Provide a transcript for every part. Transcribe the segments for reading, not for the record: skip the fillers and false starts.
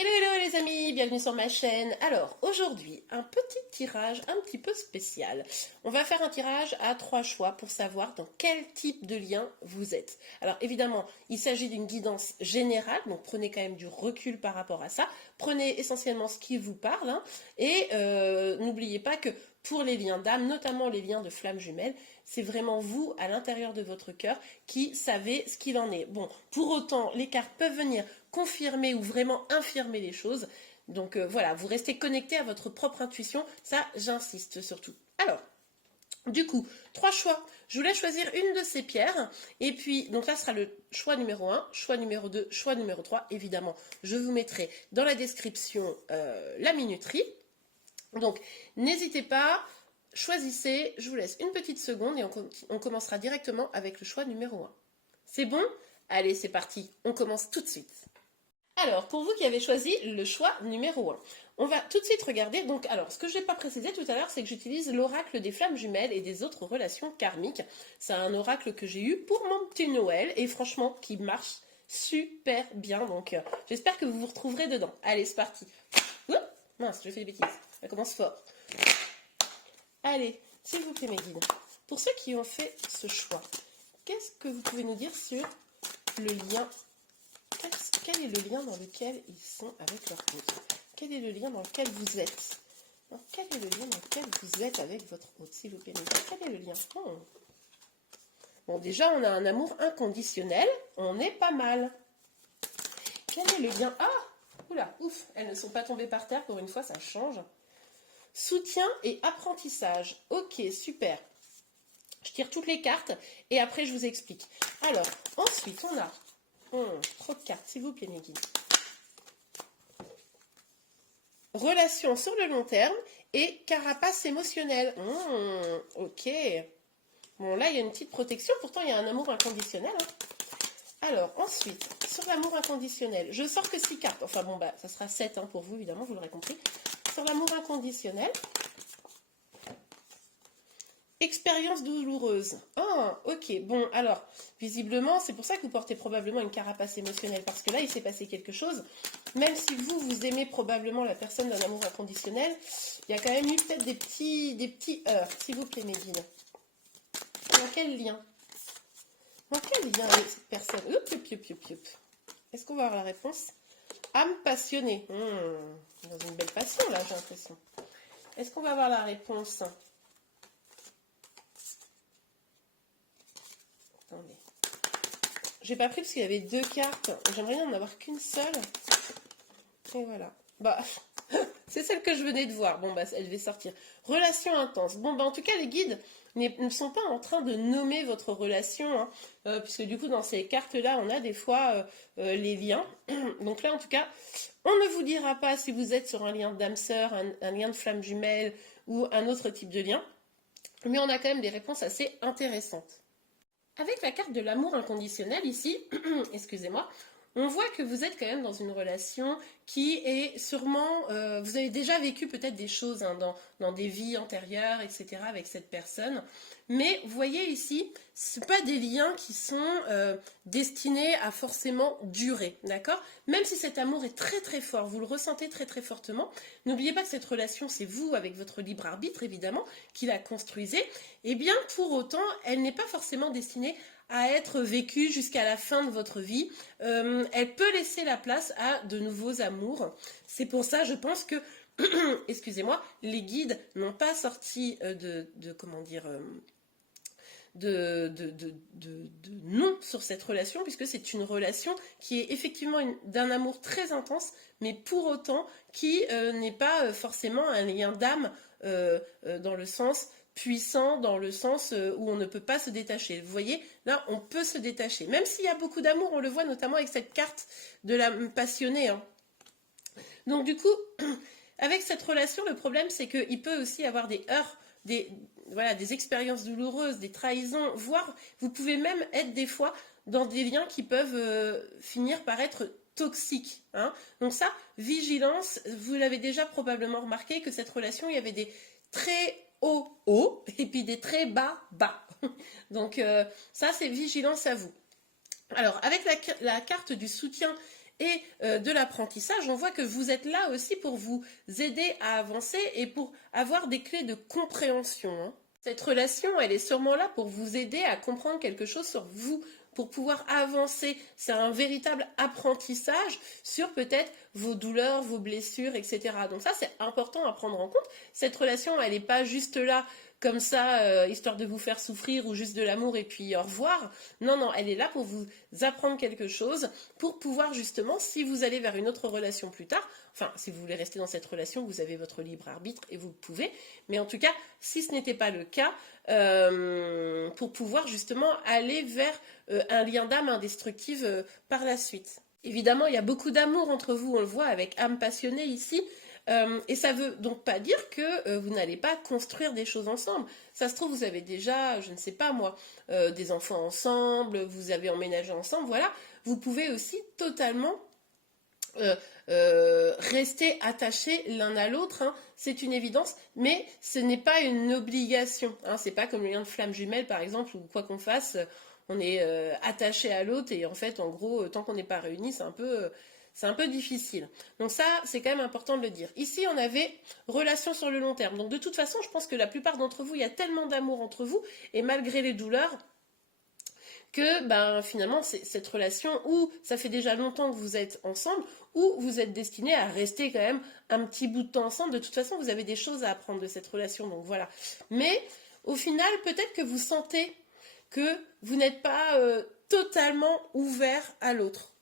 Hello hello les amis, bienvenue sur ma chaîne. Alors aujourd'hui, un petit tirage un petit peu spécial. On va faire un tirage à 3 choix pour savoir dans quel type de lien vous êtes. Alors évidemment, il s'agit d'une guidance générale, donc prenez quand même du recul par rapport à ça. Prenez essentiellement ce qui vous parle et n'oubliez pas que pour les liens d'âme, notamment les liens de flammes jumelles, c'est vraiment vous, à l'intérieur de votre cœur, qui savez ce qu'il en est. Bon, pour autant, les cartes peuvent venir confirmer ou vraiment infirmer les choses. Donc voilà, vous restez connecté à votre propre intuition, ça j'insiste surtout. Alors, du coup, 3 choix. Je voulais choisir une de ces pierres. Et puis, donc là sera le choix numéro 1, choix numéro 2, choix numéro 3. Évidemment, je vous mettrai dans la description la minuterie. Donc, n'hésitez pas, choisissez, je vous laisse une petite seconde et on commencera directement avec le choix numéro 1. C'est bon? Allez, c'est parti, on commence tout de suite. Alors, pour vous qui avez choisi le choix numéro 1, on va tout de suite regarder. Donc, alors, ce que je n'ai pas précisé tout à l'heure, c'est que j'utilise l'oracle des flammes jumelles et des autres relations karmiques. C'est un oracle que j'ai eu pour mon petit Noël et franchement, qui marche super bien. Donc, j'espère que vous vous retrouverez dedans. Allez, c'est parti. Oups, mince, je fais des bêtises. Ça commence fort. Allez, s'il vous plaît, mes guides. Pour ceux qui ont fait ce choix, qu'est-ce que vous pouvez nous dire sur le lien? Quel est le lien dans lequel ils sont avec leur hôte? Quel est le lien dans lequel vous êtes? Quel est le lien dans lequel vous êtes avec votre hôte, s'il vous plaît? Quel est le lien? Bon, déjà, on a un amour inconditionnel. On est pas mal. Quel est le lien? Ah! Oula, ouf, elles ne sont pas tombées par terre. Pour une fois, ça change. Soutien et apprentissage. Ok, super. Je tire toutes les cartes et après, je vous explique. Alors, ensuite, on a... trop de cartes, s'il vous plaît, mes guides. Relation sur le long terme et carapace émotionnelle. Ok. Bon, là, il y a une petite protection. Pourtant, il y a un amour inconditionnel. Alors, ensuite, sur l'amour inconditionnel, je sors que 6 cartes. Enfin, bon, bah, ça sera 7 pour vous, évidemment, vous l'aurez compris. Sur l'amour inconditionnel, expérience douloureuse. Ah, ok. Bon, alors, visiblement, c'est pour ça que vous portez probablement une carapace émotionnelle, parce que là, il s'est passé quelque chose. Même si vous aimez probablement la personne d'un amour inconditionnel, il y a quand même eu peut-être des petits heurts, s'il vous plaît, mes guides. Dans quel lien? Dans quel lien avec cette personne? Est-ce qu'on va avoir la réponse? Âme passionnée. Dans une belle passion, là, j'ai l'impression. Est-ce qu'on va avoir la réponse? Attendez. J'ai pas pris parce qu'il y avait 2 cartes. J'aimerais bien en avoir qu'une seule. Et voilà. Bah, c'est celle que je venais de voir. Bon, bah, elle va sortir. Relation intense. Bon, bah, en tout cas, les guides ne sont pas en train de nommer votre relation, puisque du coup, dans ces cartes-là, on a des fois les liens. Donc là, en tout cas, on ne vous dira pas si vous êtes sur un lien d'âme sœur, un lien de flamme jumelle ou un autre type de lien. Mais on a quand même des réponses assez intéressantes. Avec la carte de l'amour inconditionnel ici, excusez-moi, on voit que vous êtes quand même dans une relation qui est sûrement... vous avez déjà vécu peut-être des choses dans des vies antérieures, etc. avec cette personne. Mais vous voyez ici, ce pas des liens qui sont destinés à forcément durer, d'accord? Même si cet amour est très très fort, vous le ressentez très très fortement, n'oubliez pas que cette relation, c'est vous, avec votre libre arbitre évidemment, qui la construisez. Et bien pour autant, elle n'est pas forcément destinée à être vécue jusqu'à la fin de votre vie. Elle peut laisser la place à de nouveaux amours. C'est pour ça, je pense que, excusez-moi, les guides n'ont pas sorti comment dire... de non sur cette relation, puisque c'est une relation qui est effectivement d'un amour très intense, mais pour autant qui n'est pas forcément un lien d'âme dans le sens puissant, dans le sens où on ne peut pas se détacher. Vous voyez, là, on peut se détacher. Même s'il y a beaucoup d'amour, on le voit notamment avec cette carte de l'âme passionnée. Donc du coup, avec cette relation, le problème, c'est qu'il peut aussi avoir des heurts, des expériences douloureuses, des trahisons, voire vous pouvez même être des fois dans des liens qui peuvent finir par être toxiques. Donc ça, vigilance, vous l'avez déjà probablement remarqué que cette relation, il y avait des très hauts et puis des très bas. Donc ça, c'est vigilance à vous. Alors, avec la carte du soutien et de l'apprentissage, on voit que vous êtes là aussi pour vous aider à avancer et pour avoir des clés de compréhension, hein. Cette relation, elle est sûrement là pour vous aider à comprendre quelque chose sur vous, pour pouvoir avancer. C'est un véritable apprentissage sur peut-être vos douleurs, vos blessures, etc. Donc ça, c'est important à prendre en compte. Cette relation, elle n'est pas juste là comme ça, histoire de vous faire souffrir ou juste de l'amour et puis au revoir. Non, non, elle est là pour vous apprendre quelque chose, pour pouvoir justement, si vous allez vers une autre relation plus tard, enfin, si vous voulez rester dans cette relation, vous avez votre libre arbitre et vous pouvez, mais en tout cas, si ce n'était pas le cas, pour pouvoir justement aller vers un lien d'âme indestructible par la suite. Évidemment, il y a beaucoup d'amour entre vous, on le voit avec âme passionnée ici, et ça veut donc pas dire que vous n'allez pas construire des choses ensemble. Ça se trouve, vous avez déjà, je ne sais pas moi, des enfants ensemble, vous avez emménagé ensemble, voilà. Vous pouvez aussi totalement rester attachés l'un à l'autre, hein, c'est une évidence, mais ce n'est pas une obligation, hein, c'est pas comme le lien de flamme jumelle par exemple, où quoi qu'on fasse, on est attaché à l'autre et en fait, en gros, tant qu'on n'est pas réunis, c'est un peu difficile. Donc ça, c'est quand même important de le dire. Ici, on avait relation sur le long terme. Donc de toute façon, je pense que la plupart d'entre vous, il y a tellement d'amour entre vous, et malgré les douleurs, que ben, finalement, c'est cette relation où ça fait déjà longtemps que vous êtes ensemble, où vous êtes destiné à rester quand même un petit bout de temps ensemble. De toute façon, vous avez des choses à apprendre de cette relation, donc voilà. Mais au final, peut-être que vous sentez que vous n'êtes pas totalement ouvert à l'autre.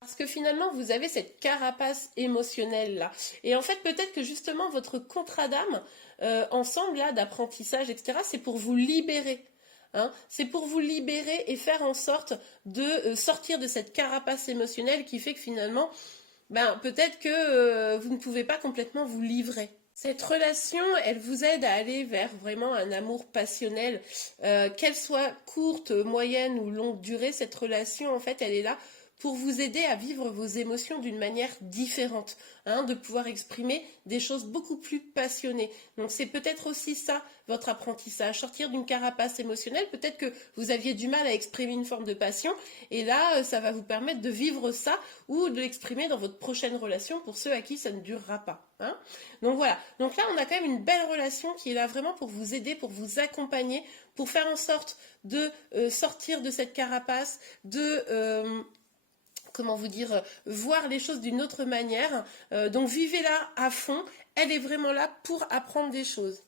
Parce que finalement, vous avez cette carapace émotionnelle là. Et en fait, peut-être que justement, votre contrat d'âme, ensemble là, d'apprentissage, etc., c'est pour vous libérer. Hein, c'est pour vous libérer et faire en sorte de sortir de cette carapace émotionnelle qui fait que finalement, ben, peut-être que vous ne pouvez pas complètement vous livrer. Cette relation, elle vous aide à aller vers vraiment un amour passionnel, qu'elle soit courte, moyenne ou longue durée. Cette relation, en fait, elle est là pour vous aider à vivre vos émotions d'une manière différente, hein, de pouvoir exprimer des choses beaucoup plus passionnées. Donc c'est peut-être aussi ça, votre apprentissage, sortir d'une carapace émotionnelle. Peut-être que vous aviez du mal à exprimer une forme de passion, et là, ça va vous permettre de vivre ça ou de l'exprimer dans votre prochaine relation pour ceux à qui ça ne durera pas. Hein. Donc voilà, donc là on a quand même une belle relation qui est là vraiment pour vous aider, pour vous accompagner, pour faire en sorte de sortir de cette carapace, de... comment vous dire, voir les choses d'une autre manière. Donc vivez-la à fond, elle est vraiment là pour apprendre des choses.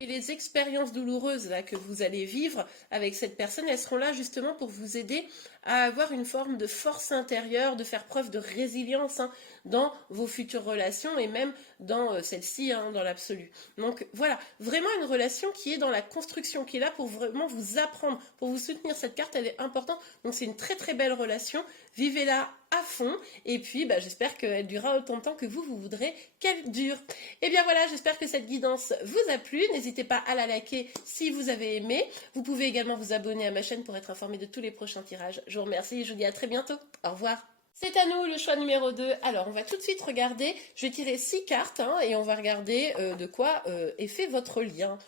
Et les expériences douloureuses là, que vous allez vivre avec cette personne, elles seront là justement pour vous aider à avoir une forme de force intérieure, de faire preuve de résilience, hein, dans vos futures relations et même dans celle-ci, hein, dans l'absolu. Donc voilà, vraiment une relation qui est dans la construction, qui est là pour vraiment vous apprendre, pour vous soutenir. Cette carte, elle est importante. Donc c'est une très très belle relation. Vivez-la à fond et puis bah, j'espère qu'elle durera autant de temps que vous voudrez qu'elle dure. Et bien voilà, j'espère que cette guidance vous a plu. N'hésitez pas à la liker si vous avez aimé. Vous pouvez également vous abonner à ma chaîne pour être informé de tous les prochains tirages. Je vous remercie et je vous dis à très bientôt. Au revoir. C'est à nous le choix numéro 2. Alors on va tout de suite regarder, je vais tirer 6 cartes, hein, et on va regarder de quoi est fait votre lien.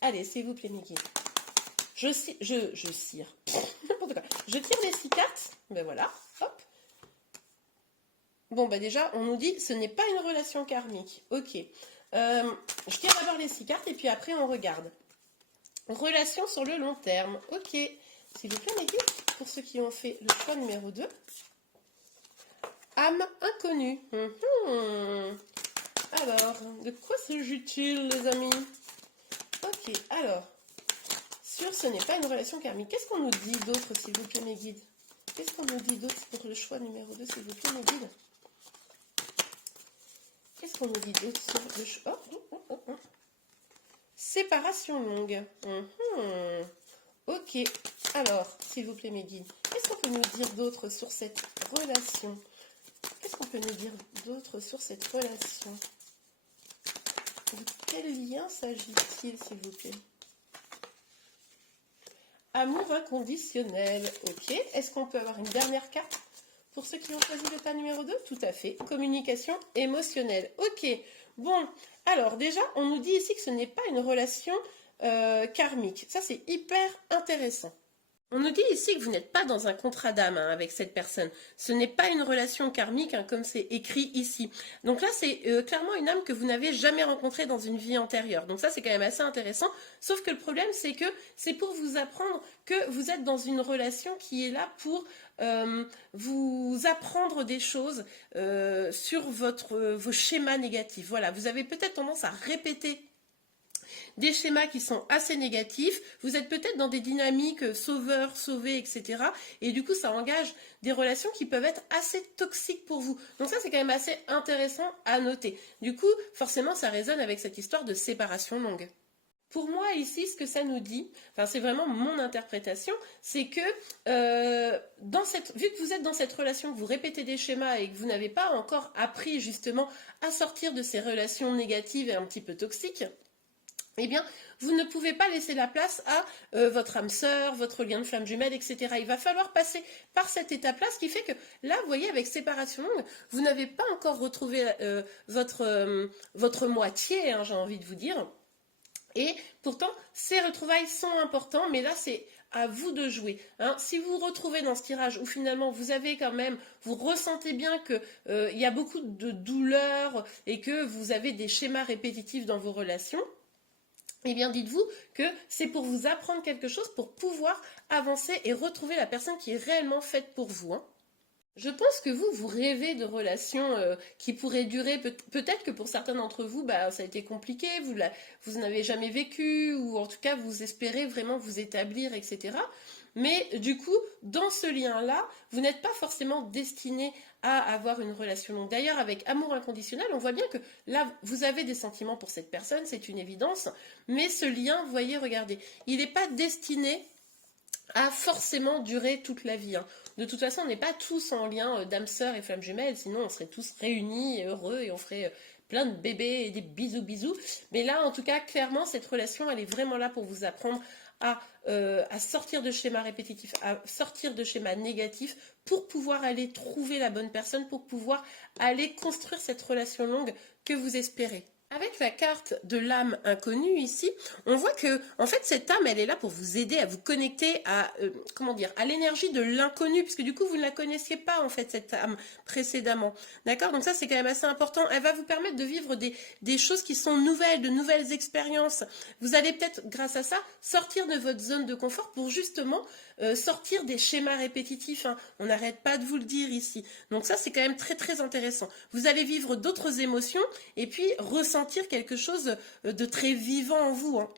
Allez, s'il vous plaît mes guides. Je cire. N'importe quoi. Je tire les 6 cartes. Ben voilà, hop. Bon, bah déjà, on nous dit ce n'est pas une relation karmique. Ok. Je tire d'abord les 6 cartes et puis après on regarde. Relation sur le long terme. Ok. S'il vous plaît, mes guides, pour ceux qui ont fait le choix numéro 2. Âme inconnue. Alors, de quoi s'agit-il, les amis? Ok, alors, sur ce n'est pas une relation karmique. Qu'est-ce qu'on nous dit d'autre, s'il vous plaît, mes guides? Qu'est-ce qu'on nous dit d'autre pour le choix numéro 2, s'il vous plaît, mes guides? Qu'est-ce qu'on nous dit d'autre sur le choix? Séparation longue. Ok, alors, s'il vous plaît, mes guides, qu'est-ce qu'on peut nous dire d'autre sur cette relation? Qu'est-ce qu'on peut nous dire d'autre sur cette relation? De quel lien s'agit-il, s'il vous plaît? Amour inconditionnel. Ok, est-ce qu'on peut avoir une dernière carte pour ceux qui ont choisi le pas numéro 2? Tout à fait. Communication émotionnelle. Ok, bon, alors déjà, on nous dit ici que ce n'est pas une relation karmique. Ça, c'est hyper intéressant. On nous dit ici que vous n'êtes pas dans un contrat d'âme hein, avec cette personne. Ce n'est pas une relation karmique hein, comme c'est écrit ici. Donc là, c'est clairement une âme que vous n'avez jamais rencontrée dans une vie antérieure. Donc ça, c'est quand même assez intéressant. Sauf que le problème, c'est que c'est pour vous apprendre que vous êtes dans une relation qui est là pour vous apprendre des choses sur vos schémas négatifs. Voilà, vous avez peut-être tendance à répéter des schémas qui sont assez négatifs, vous êtes peut-être dans des dynamiques sauveur, sauvé, etc. Et du coup, ça engage des relations qui peuvent être assez toxiques pour vous. Donc ça, c'est quand même assez intéressant à noter. Du coup, forcément, ça résonne avec cette histoire de séparation longue. Pour moi, ici, ce que ça nous dit, enfin, c'est vraiment mon interprétation, c'est que vu que vous êtes dans cette relation, que vous répétez des schémas et que vous n'avez pas encore appris justement à sortir de ces relations négatives et un petit peu toxiques, eh bien, vous ne pouvez pas laisser la place à votre âme sœur, votre lien de flamme jumelle, etc. Il va falloir passer par cette étape-là, ce qui fait que là, vous voyez, avec séparation longue, vous n'avez pas encore retrouvé votre moitié, hein, j'ai envie de vous dire. Et pourtant, ces retrouvailles sont importantes, mais là, c'est à vous de jouer. Hein. Si vous vous retrouvez dans ce tirage où finalement vous avez quand même, vous ressentez bien que y a beaucoup de douleur et que vous avez des schémas répétitifs dans vos relations, eh bien, dites-vous que c'est pour vous apprendre quelque chose, pour pouvoir avancer et retrouver la personne qui est réellement faite pour vous. Hein. Je pense que vous rêvez de relations qui pourraient durer, peut-être que pour certains d'entre vous, bah, ça a été compliqué, vous n'avez jamais vécu, ou en tout cas, vous espérez vraiment vous établir, etc. Mais du coup, dans ce lien-là, vous n'êtes pas forcément destiné à avoir une relation longue. D'ailleurs, avec amour inconditionnel, on voit bien que là, vous avez des sentiments pour cette personne, c'est une évidence, mais ce lien, vous voyez, regardez, il n'est pas destiné à forcément durer toute la vie. Hein. De toute façon, on n'est pas tous en lien d'âme sœur et flamme jumelle, sinon on serait tous réunis et heureux et on ferait plein de bébés et des bisous bisous. Mais là, en tout cas, clairement, cette relation, elle est vraiment là pour vous apprendre à sortir de schémas répétitifs, à sortir de schémas négatifs pour pouvoir aller trouver la bonne personne, pour pouvoir aller construire cette relation longue que vous espérez. Avec la carte de l'âme inconnue ici, on voit que en fait cette âme elle est là pour vous aider à vous connecter à comment dire à l'énergie de l'inconnu puisque du coup vous ne la connaissiez pas en fait cette âme précédemment. D'accord? Donc ça c'est quand même assez important. Elle va vous permettre de vivre des choses qui sont nouvelles, de nouvelles expériences. Vous allez peut-être grâce à ça sortir de votre zone de confort pour justement sortir des schémas répétitifs. Hein. On n'arrête pas de vous le dire ici. Donc ça c'est quand même très très intéressant. Vous allez vivre d'autres émotions et puis ressentir quelque chose de très vivant en vous. Hein.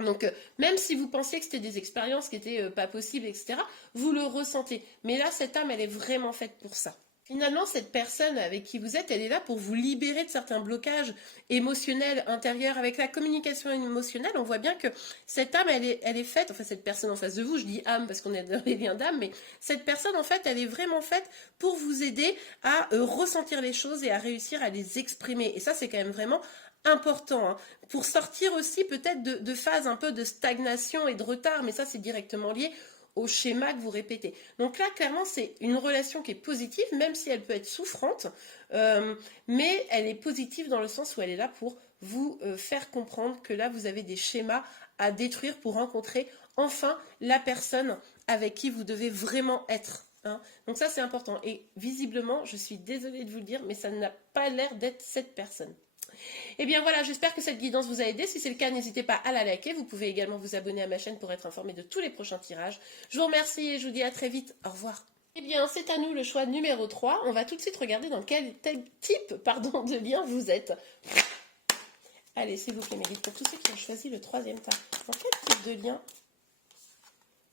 Donc, même si vous pensiez que c'était des expériences qui n'étaient pas possibles, etc., vous le ressentez. Mais là, cette âme, elle est vraiment faite pour ça. Finalement, cette personne avec qui vous êtes, elle est là pour vous libérer de certains blocages émotionnels intérieurs. Avec la communication émotionnelle, on voit bien que cette âme, elle est faite, enfin cette personne en face de vous, je dis âme parce qu'on est dans les liens d'âme, mais cette personne, en fait, elle est vraiment faite pour vous aider à ressentir les choses et à réussir à les exprimer. Et ça, c'est quand même vraiment important, hein, pour sortir aussi peut-être de phases un peu de stagnation et de retard, mais ça, c'est directement lié au schéma que vous répétez. Donc là, clairement, c'est une relation qui est positive, même si elle peut être souffrante, mais elle est positive dans le sens où elle est là pour vous faire comprendre que là, vous avez des schémas à détruire pour rencontrer enfin la personne avec qui vous devez vraiment être. Hein. Donc ça, c'est important. Et visiblement, je suis désolée de vous le dire, mais ça n'a pas l'air d'être cette personne. Et bien voilà, j'espère que cette guidance vous a aidé. Si c'est le cas, n'hésitez pas à la liker. Vous pouvez également vous abonner à ma chaîne pour être informé de tous les prochains tirages. Je vous remercie et je vous dis à très vite. Au revoir. Eh bien, c'est à nous le choix numéro 3. On va tout de suite regarder dans quel type de lien vous êtes. Allez, s'il vous plaît, mes guides, pour tous ceux qui ont choisi le troisième tas. Dans quel type de lien?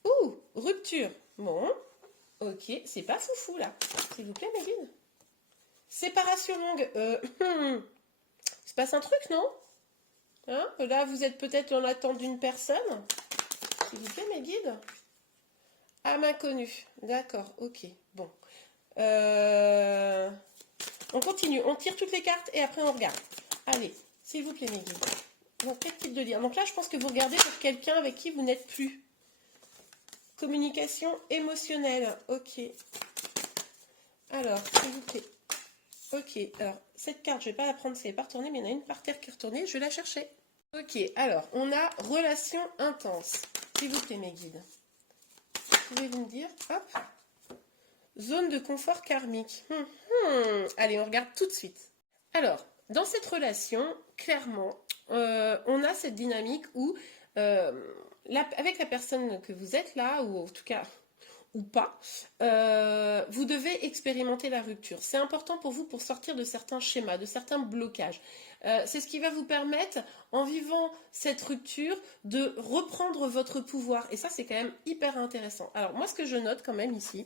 Ouh, rupture. Bon, ok, c'est pas foufou là. S'il vous plaît, mes guides. Séparation longue. Il se passe un truc, non? Hein? Là, vous êtes peut-être en attente d'une personne. S'il vous plaît, mes guides. Âme inconnue. D'accord, ok. Bon. On continue. On tire toutes les cartes et après on regarde. Allez, s'il vous plaît, mes guides. Donc, quel type de lien? Donc là, je pense que vous regardez pour quelqu'un avec qui vous n'êtes plus. Communication émotionnelle. Ok. Alors, s'il vous plaît. Ok, alors, cette carte, je ne vais pas la prendre, c'est pas retournée, mais il y en a une par terre qui est retournée, je vais la chercher. Ok, alors, on a relation intense. S'il vous plaît, mes guides. pouvez-vous me dire? Hop. Zone de confort karmique. Allez, on regarde tout de suite. Alors, dans cette relation, clairement, on a cette dynamique où, avec la personne que vous êtes là, ou en tout cas, ou pas, vous devez expérimenter la rupture. C'est important pour vous pour sortir de certains schémas, de certains blocages. C'est ce qui va vous permettre, en vivant cette rupture, de reprendre votre pouvoir. Et ça, c'est quand même hyper intéressant. Alors, moi, ce que je note quand même ici,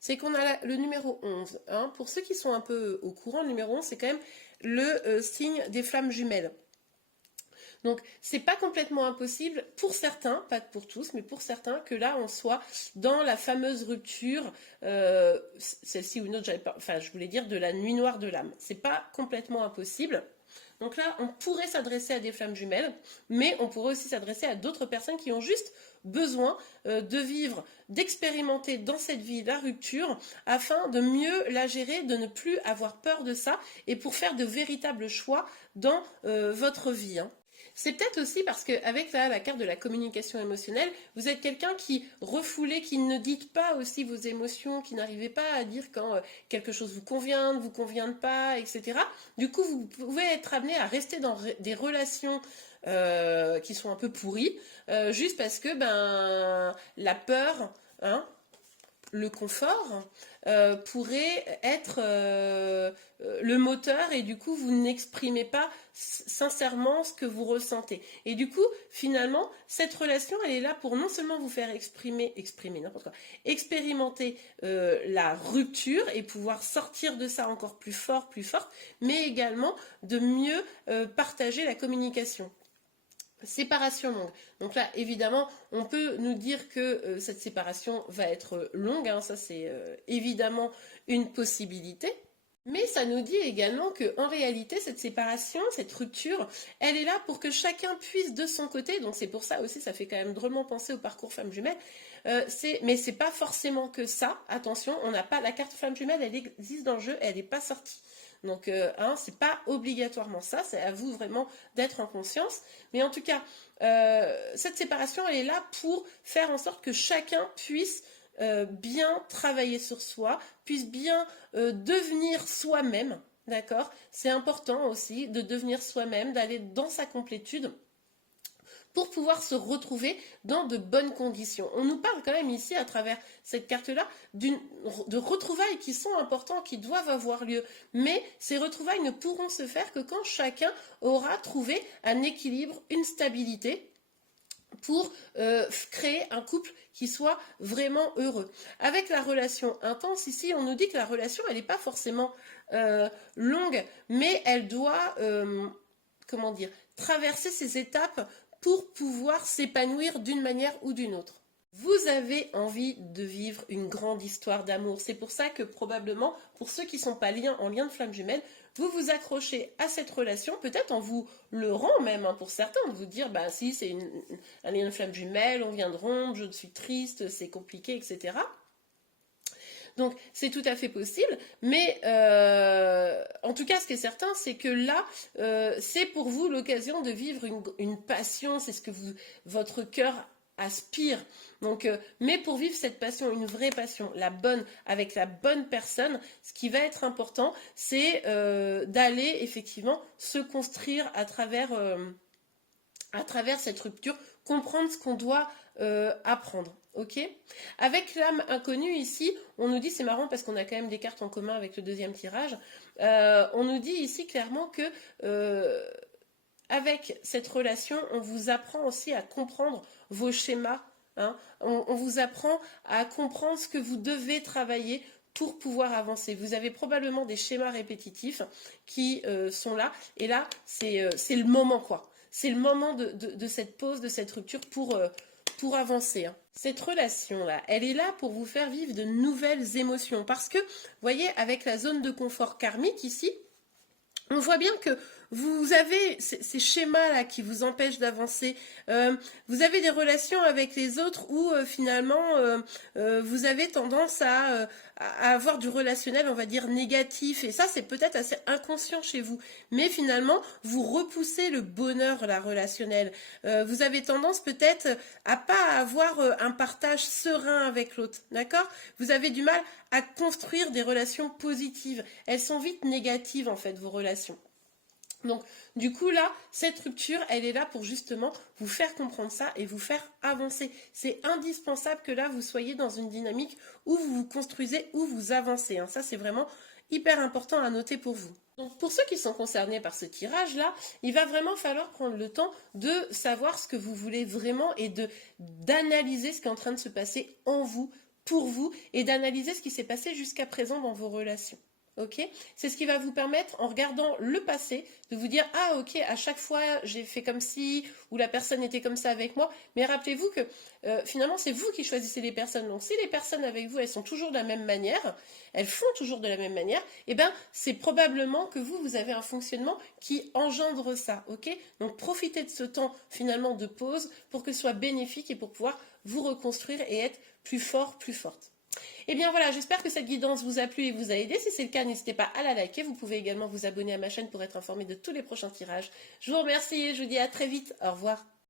c'est qu'on a le numéro 11. Hein. Pour ceux qui sont un peu au courant, le numéro 11, c'est quand même le signe des flammes jumelles. Donc, c'est pas complètement impossible pour certains, pas pour tous, mais pour certains, que là, on soit dans la fameuse rupture, celle-ci ou une autre, je voulais dire de la nuit noire de l'âme. C'est pas complètement impossible. Donc là, on pourrait s'adresser à des flammes jumelles, mais on pourrait aussi s'adresser à d'autres personnes qui ont juste besoin de vivre, d'expérimenter dans cette vie la rupture afin de mieux la gérer, de ne plus avoir peur de ça et pour faire de véritables choix dans votre vie. Hein. C'est peut-être aussi parce qu'avec la carte de la communication émotionnelle, vous êtes quelqu'un qui refoulez, qui ne dites pas aussi vos émotions, qui n'arrivez pas à dire quand quelque chose vous convient, ne vous convient pas, etc. Du coup, vous pouvez être amené à rester dans des relations qui sont un peu pourries, juste parce que la peur, hein, le confort pourrait être le moteur et du coup vous n'exprimez pas sincèrement ce que vous ressentez. Et du coup, finalement, cette relation, elle est là pour non seulement vous faire expérimenter la rupture et pouvoir sortir de ça encore plus fort, plus forte, mais également de mieux partager la communication. Séparation longue. Donc là, évidemment, on peut nous dire que cette séparation va être longue. Hein, ça, c'est évidemment une possibilité. Mais ça nous dit également qu'en réalité, cette séparation, cette rupture, elle est là pour que chacun puisse de son côté, donc c'est pour ça aussi, ça fait quand même drôlement penser au parcours femme jumelle, mais c'est pas forcément que ça, attention, on n'a pas la carte femme jumelle, elle existe dans le jeu, elle n'est pas sortie. Donc, c'est pas obligatoirement ça, c'est à vous vraiment d'être en conscience. Mais en tout cas, cette séparation, elle est là pour faire en sorte que chacun puisse bien travailler sur soi, puisse bien devenir soi-même, d'accord? C'est important aussi de devenir soi-même, d'aller dans sa complétude pour pouvoir se retrouver dans de bonnes conditions. On nous parle quand même ici, à travers cette carte-là, de retrouvailles qui sont importantes, qui doivent avoir lieu. Mais ces retrouvailles ne pourront se faire que quand chacun aura trouvé un équilibre, une stabilité, pour créer un couple qui soit vraiment heureux. Avec la relation intense, ici, on nous dit que la relation, elle n'est pas forcément longue, mais elle doit, traverser ces étapes pour pouvoir s'épanouir d'une manière ou d'une autre. Vous avez envie de vivre une grande histoire d'amour. C'est pour ça que probablement, pour ceux qui ne sont pas en lien de flamme jumelle, vous vous accrochez à cette relation, peut-être en vous le rend même, hein, pour certains, de vous dire, si c'est un lien de flamme jumelle, on vient de rompre, je suis triste, c'est compliqué, etc. Donc c'est tout à fait possible, mais en tout cas ce qui est certain, c'est que là, c'est pour vous l'occasion de vivre une passion, c'est ce que votre cœur aspire. Donc, mais pour vivre cette passion, une vraie passion, la bonne, avec la bonne personne, ce qui va être important, c'est d'aller effectivement se construire à travers cette rupture, comprendre ce qu'on doit apprendre. Ok. Avec l'âme inconnue ici, on nous dit, c'est marrant parce qu'on a quand même des cartes en commun avec le deuxième tirage, on nous dit ici clairement que avec cette relation, on vous apprend aussi à comprendre vos schémas, hein. On vous apprend à comprendre ce que vous devez travailler pour pouvoir avancer. Vous avez probablement des schémas répétitifs qui sont là, et là, c'est le moment, quoi. C'est le moment de cette pause, de cette rupture pour avancer. Hein. Cette relation-là, elle est là pour vous faire vivre de nouvelles émotions. Parce que, vous voyez, avec la zone de confort karmique ici, on voit bien que vous avez ces schémas-là qui vous empêchent d'avancer. Vous avez des relations avec les autres où finalement vous avez tendance à avoir du relationnel, on va dire, négatif. Et ça, c'est peut-être assez inconscient chez vous. Mais finalement, vous repoussez le bonheur, la relationnelle. Vous avez tendance peut-être à pas avoir un partage serein avec l'autre. D'accord? Vous avez du mal à construire des relations positives. Elles sont vite négatives, en fait, vos relations. Donc, du coup, là, cette rupture, elle est là pour justement vous faire comprendre ça et vous faire avancer. C'est indispensable que là, vous soyez dans une dynamique où vous vous construisez, où vous avancez. Ça, c'est vraiment hyper important à noter pour vous. Donc, pour ceux qui sont concernés par ce tirage-là, il va vraiment falloir prendre le temps de savoir ce que vous voulez vraiment et d'analyser ce qui est en train de se passer en vous, pour vous, et d'analyser ce qui s'est passé jusqu'à présent dans vos relations. Ok, c'est ce qui va vous permettre, en regardant le passé, de vous dire ah ok, à chaque fois j'ai fait comme si, ou la personne était comme ça avec moi. Mais rappelez-vous que finalement c'est vous qui choisissez les personnes. Donc si les personnes avec vous elles sont toujours de la même manière, elles font toujours de la même manière, et ben c'est probablement que vous avez un fonctionnement qui engendre ça. Ok, donc profitez de ce temps finalement de pause pour que ce soit bénéfique et pour pouvoir vous reconstruire et être plus fort, plus forte. Et bien voilà, j'espère que cette guidance vous a plu et vous a aidé. Si c'est le cas, n'hésitez pas à la liker. Vous pouvez également vous abonner à ma chaîne pour être informé de tous les prochains tirages. Je vous remercie et je vous dis à très vite. Au revoir.